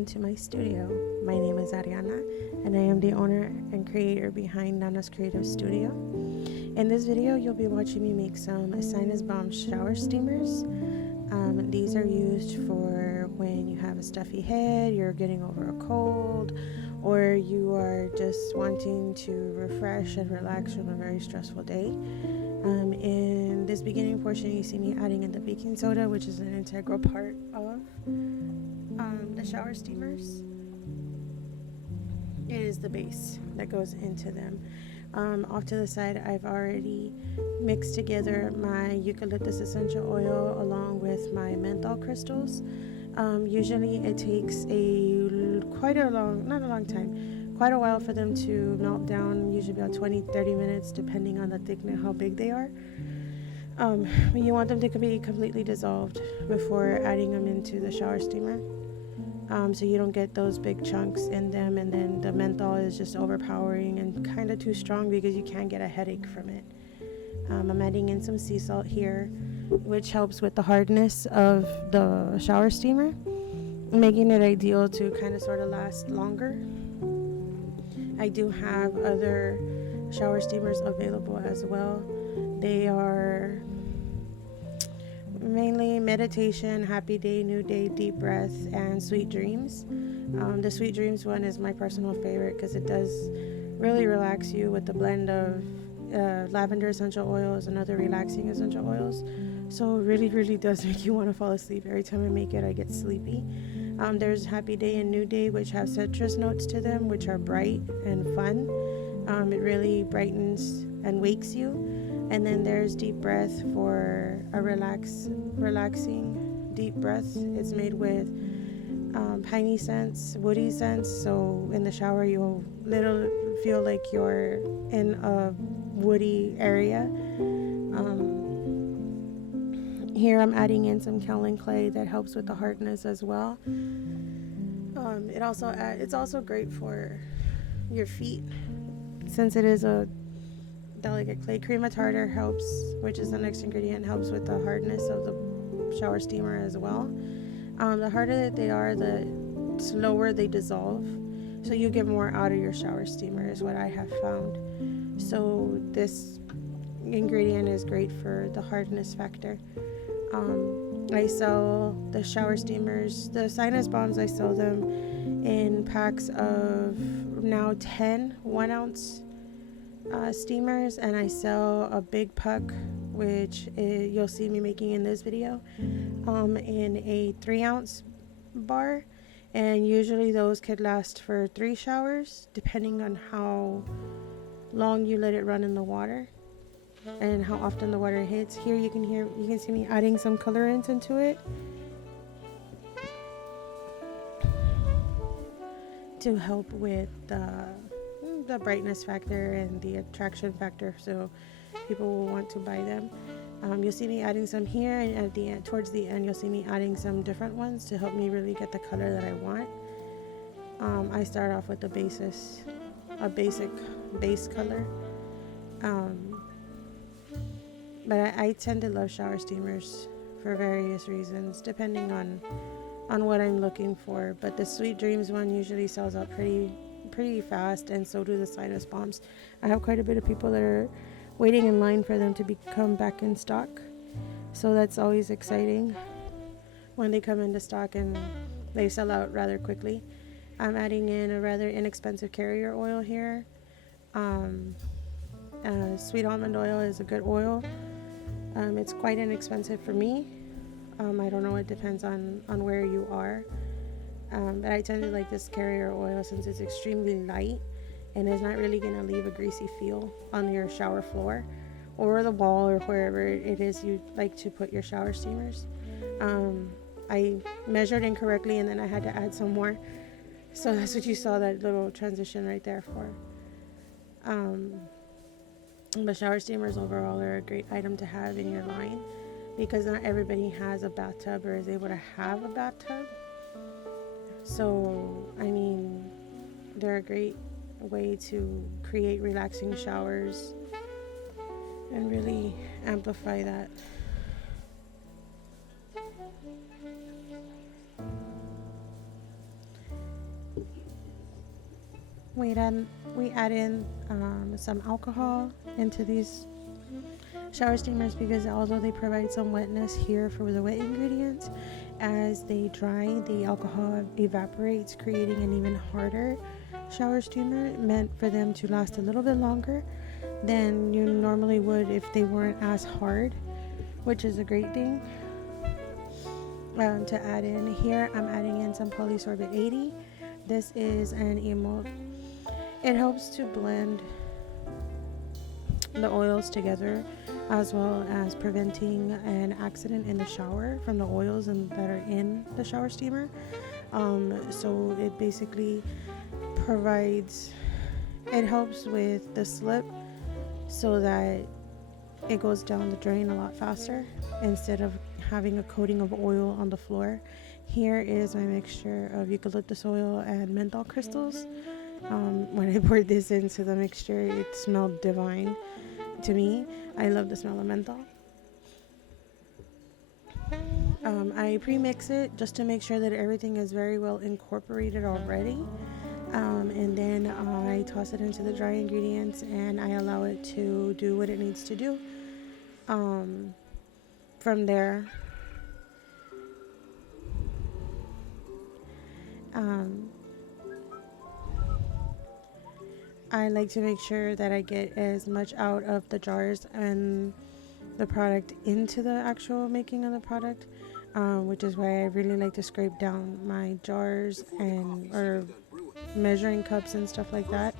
welcome to my studio. My name is Ariana and I am the owner and creator behind Nana's Creative Studio. In this video you'll be watching me make some Sinus Bombs shower steamers. These are used for when you have a stuffy head, you're getting over a cold, or you are just wanting to refresh and relax from a very stressful day. In this beginning portion you see me adding in the baking soda, which is an integral part of the shower steamers. It is the base that goes into them. Off to the side I've already mixed together my eucalyptus essential oil along with my menthol crystals. Usually it takes quite a while for them to melt down, usually about 20-30 minutes depending on the thickness, how big they are. You want them to be completely dissolved before adding them into the shower steamer, so you don't get those big chunks in them, and then the menthol is just overpowering and kind of too strong because you can get a headache from it. I'm adding in some sea salt here, which helps with the hardness of the shower steamer, making it ideal to kind of sort of last longer. I do have other shower steamers available as well. They are mainly meditation, happy day, new day, deep breath, and sweet dreams. The sweet dreams one is my personal favorite because it does really relax you with the blend of lavender essential oils and other relaxing essential oils. So it really does make you want to fall asleep. Every time I make it I get sleepy. There's happy day and new day, which have citrus notes to them, which are bright and fun. It really brightens and wakes you. And then there's deep breath for a relaxing deep breath. It's made with piney scents, woody scents, so in the shower you'll literally feel like you're in a woody area. Here I'm adding in some kaolin clay that helps with the hardness as well. It's also great for your feet since it is a delicate clay. Cream of tartar helps, which is the next ingredient, helps with the hardness of the shower steamer as well. The harder that they are, the slower they dissolve, so you get more out of your shower steamer is what I have found. So this ingredient is great for the hardness factor. I sell the shower steamers, the Sinus Bombs, I sell them in packs of now 10 1-ounce steamers, and I sell a big puck, which you'll see me making in this video, in a 3-ounce bar, and usually those could last for 3 showers depending on how long you let it run in the water and how often the water hits. Here you can see me adding some colorants into it to help with the brightness factor and the attraction factor, so people will want to buy them. You'll see me adding some here, and at the end, towards the end, you'll see me adding some different ones to help me really get the color that I want. I start off with a basic base color, but I tend to love shower steamers for various reasons depending on what I'm looking for. But the Sweet Dreams one usually sells out pretty fast, and so do the Sinus Bombs. I have quite a bit of people that are waiting in line for them to come back in stock, so that's always exciting when they come into stock and they sell out rather quickly. I'm adding in a rather inexpensive carrier oil here. Sweet almond oil is a good oil. It's quite inexpensive for me. I don't know, it depends on where you are. But I tend to like this carrier oil since it's extremely light and it's not really going to leave a greasy feel on your shower floor or the wall or wherever it is you like to put your shower steamers. I measured incorrectly and then I had to add some more, so that's what you saw that little transition right there for. But shower steamers overall are a great item to have in your line because not everybody has a bathtub or is able to have a bathtub. So, I mean, they're a great way to create relaxing showers and really amplify that. we add in some alcohol into these shower steamers, because although they provide some wetness here for the wet ingredients, as they dry, the alcohol evaporates, creating an even harder shower steamer, meant for them to last a little bit longer than you normally would if they weren't as hard, which is a great thing. To add in here, I'm adding in some Polysorbate 80. This is an emulsion. It helps to blend the oils together, as well as preventing an accident in the shower from the oils that are in the shower steamer. So it basically it helps with the slip, so that it goes down the drain a lot faster instead of having a coating of oil on the floor. Here is my mixture of eucalyptus oil and menthol crystals. When I poured this into the mixture, it smelled divine to me. I love the smell of menthol. I pre-mix it just to make sure that everything is very well incorporated already. And then I toss it into the dry ingredients and I allow it to do what it needs to do. From there, I like to make sure that I get as much out of the jars and the product into the actual making of the product, which is why I really like to scrape down my jars or measuring cups and stuff like that.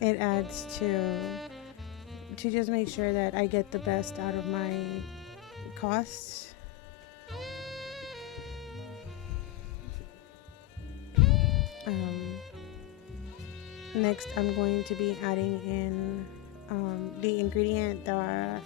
It adds to just make sure that I get the best out of my costs. Next, I'm going to be adding in the ingredient that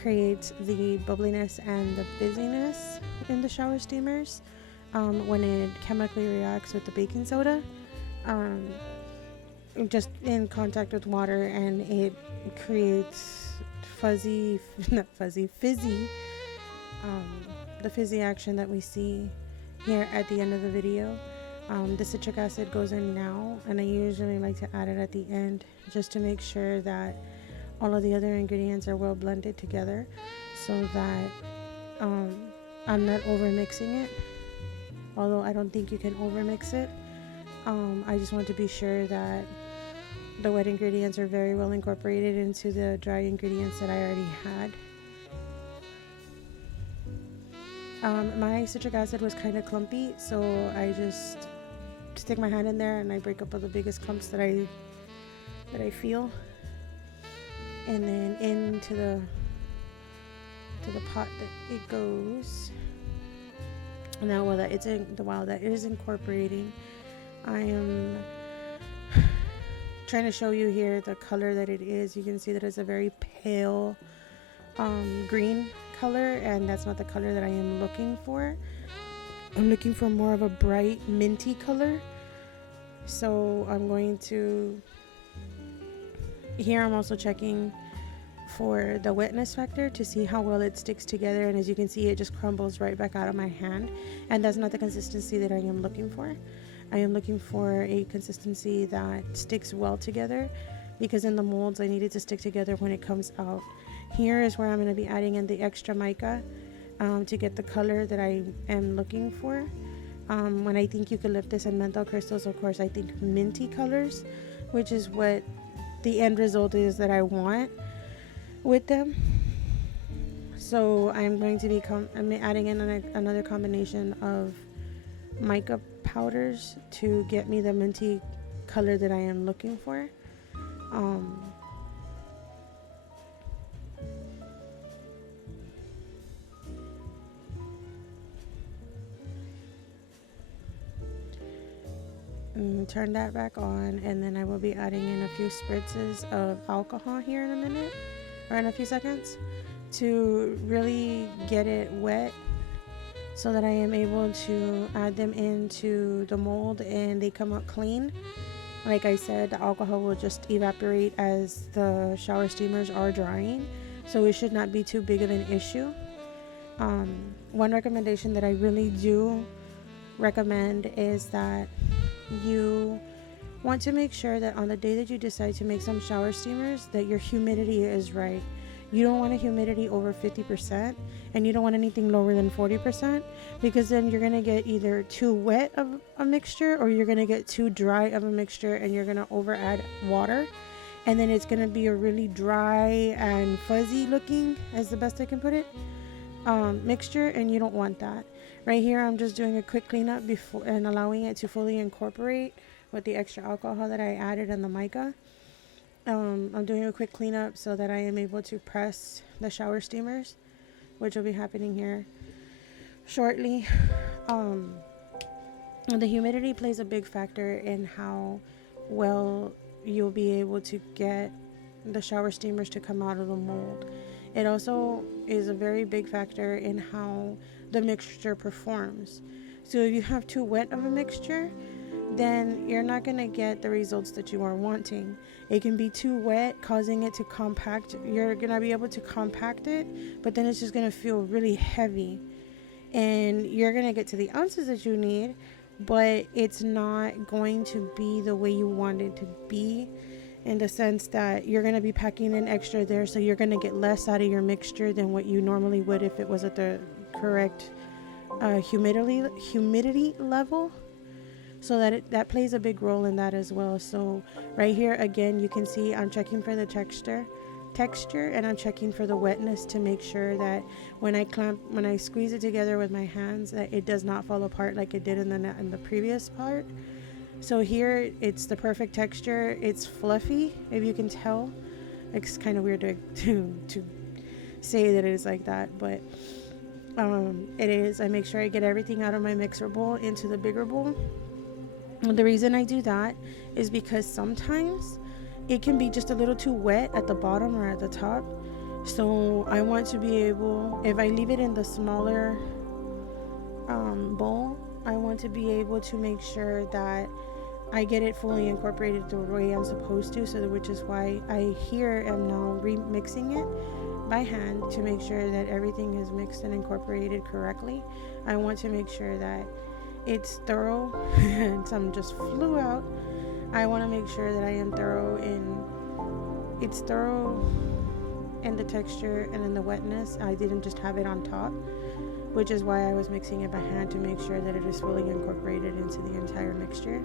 creates the bubbliness and the fizziness in the shower steamers when it chemically reacts with the baking soda. Just in contact with water, and it creates fizzy, the fizzy action that we see here at the end of the video. The citric acid goes in now, and I usually like to add it at the end just to make sure that all of the other ingredients are well blended together, so that I'm not over mixing it, although I don't think you can over mix it. I just want to be sure that the wet ingredients are very well incorporated into the dry ingredients that I already had. My citric acid was kind of clumpy, so I just stick my hand in there and I break up all the biggest clumps that I feel, and then into the pot that it goes. Now while that it is incorporating, I am trying to show you here the color that it is. You can see that it's a very pale green color, and that's not the color that I am looking for. I'm looking for more of a bright minty color. So I'm going to, here I'm also checking for the wetness factor to see how well it sticks together, and as you can see, it just crumbles right back out of my hand, and that's not the consistency that I am looking for. I am looking for a consistency that sticks well together, because in the molds I need it to stick together when it comes out. Here is where I'm going to be adding in the extra mica to get the color that I am looking for. When I think eucalyptus and menthol crystals, of course I think minty colors, which is what the end result is that I want with them. So I'm going to be adding in another combination of mica powders to get me the minty color that I am looking for. Turn that back on, and then I will be adding in a few spritzes of alcohol here in a minute, or in a few seconds, to really get it wet, so that I am able to add them into the mold and they come out clean. Like I said, the alcohol will just evaporate as the shower steamers are drying, so it should not be too big of an issue. One recommendation that I really do recommend is that you want to make sure that on the day that you decide to make some shower steamers, that your humidity is right. You don't want a humidity over 50%, and you don't want anything lower than 40%, because then you're going to get either too wet of a mixture, or you're going to get too dry of a mixture, and you're going to over add water, and then it's going to be a really dry and fuzzy looking, as the best I can put it, mixture, and you don't want that. Right here I'm just doing a quick cleanup before and allowing it to fully incorporate with the extra alcohol that I added in the mica. I'm doing a quick cleanup so that I am able to press the shower steamers, which will be happening here shortly. The humidity plays a big factor in how well you'll be able to get the shower steamers to come out of the mold. It also is a very big factor in how the mixture performs. So if you have too wet of a mixture, then you're not going to get the results that you are wanting. It can be too wet, causing it to compact. You're going to be able to compact it, but then it's just going to feel really heavy. And you're going to get to the ounces that you need, but it's not going to be the way you want it to be, in the sense that you're going to be packing in extra there, so you're going to get less out of your mixture than what you normally would if it was at the correct humidity level. So that plays a big role in that as well. So right here again, you can see I'm checking for the texture, and I'm checking for the wetness to make sure that when I squeeze it together with my hands, that it does not fall apart like it did in the previous part. So here it's the perfect texture. It's fluffy, if you can tell. It's kind of weird to say that it is like that, but it is. I make sure I get everything out of my mixer bowl into the bigger bowl. And the reason I do that is because sometimes it can be just a little too wet at the bottom or at the top. So I want to be able, if I leave it in the smaller bowl, I want to be able to make sure that I get it fully incorporated the way I'm supposed to. So which is why I here am now remixing it by hand to make sure that everything is mixed and incorporated correctly. I want to make sure that it's thorough. Some just flew out. I want to make sure that I am thorough in the texture and in the wetness. I didn't just have it on top, which is why I was mixing it by hand to make sure that it is fully incorporated into the entire mixture.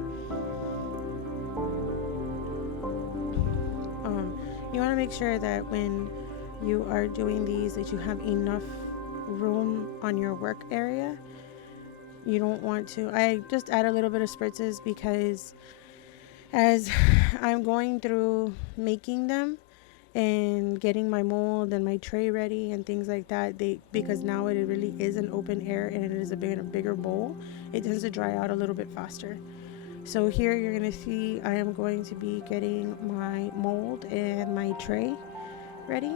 You want to make sure that when you are doing these, that you have enough room on your work area. You don't want to, I just add a little bit of spritzes because as I'm going through making them and getting my mold and my tray ready and things like that, because now it really is an open air and it is a bigger bowl, it tends to dry out a little bit faster. So here you're going to see I am going to be getting my mold and my tray ready.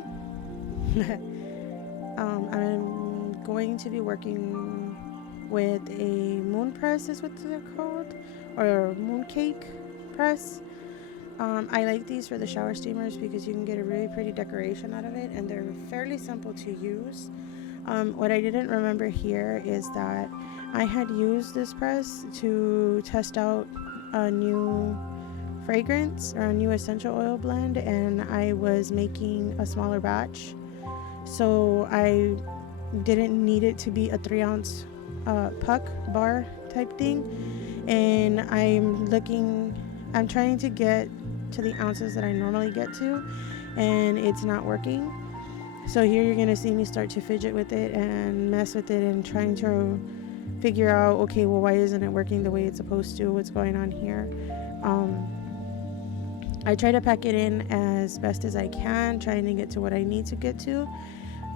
I'm going to be working with a moon press, is what they're called, or moon cake press. I like these for the shower steamers because you can get a really pretty decoration out of it, and they're fairly simple to use. What I didn't remember here is that I had used this press to test out a new fragrance or a new essential oil blend, and I was making a smaller batch, so I didn't need it to be a 3-ounce puck bar type thing, and I'm trying to get to the ounces that I normally get to, and it's not working. So here you're gonna see me start to fidget with it and mess with it and trying to figure out, okay, well, why isn't it working the way it's supposed to? What's going on here? I try to pack it in as best as I can, trying to get to what I need to get to.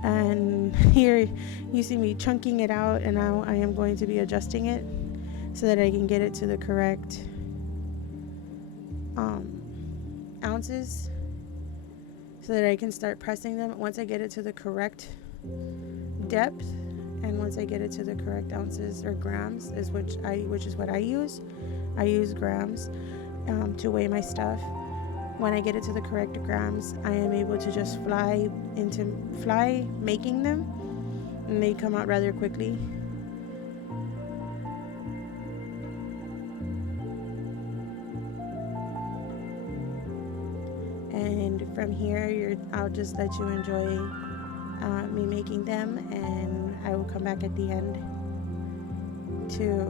And here you see me chunking it out, and now I am going to be adjusting it so that I can get it to the correct ounces, so that I can start pressing them. Once I get it to the correct depth, and once I get it to the correct ounces or grams, which is what I use. I use grams to weigh my stuff. When I get it to the correct grams, I am able to just fly making them, and they come out rather quickly. And from here, I'll just let you enjoy me making them, and I will come back at the end to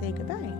say goodbye.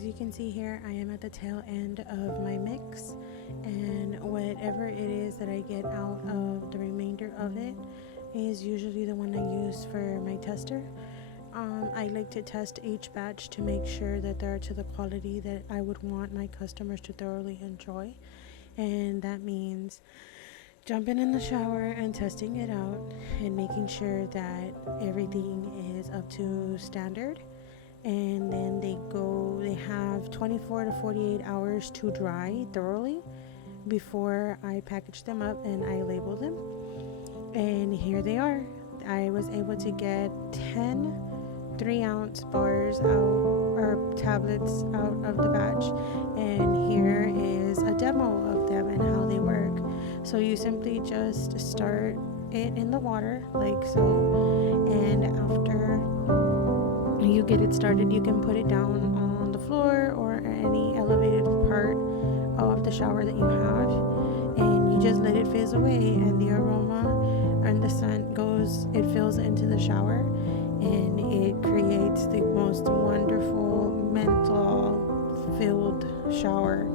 As you can see here, I am at the tail end of my mix, and whatever it is that I get out of the remainder of it is usually the one I use for my tester. I like to test each batch to make sure that they're to the quality that I would want my customers to thoroughly enjoy, and that means jumping in the shower and testing it out and making sure that everything is up to standard. And then they have 24 to 48 hours to dry thoroughly before I package them up and I label them. And here they are. I was able to get 10 3-ounce bars out, or tablets, out of the batch, and here is a demo of them and how they work. So you simply just start it in the water like so, and after you get it started, you can put it down on the floor or any elevated part of the shower that you have, and you just let it fizz away, and the aroma and the scent it fills into the shower, and it creates the most wonderful menthol filled shower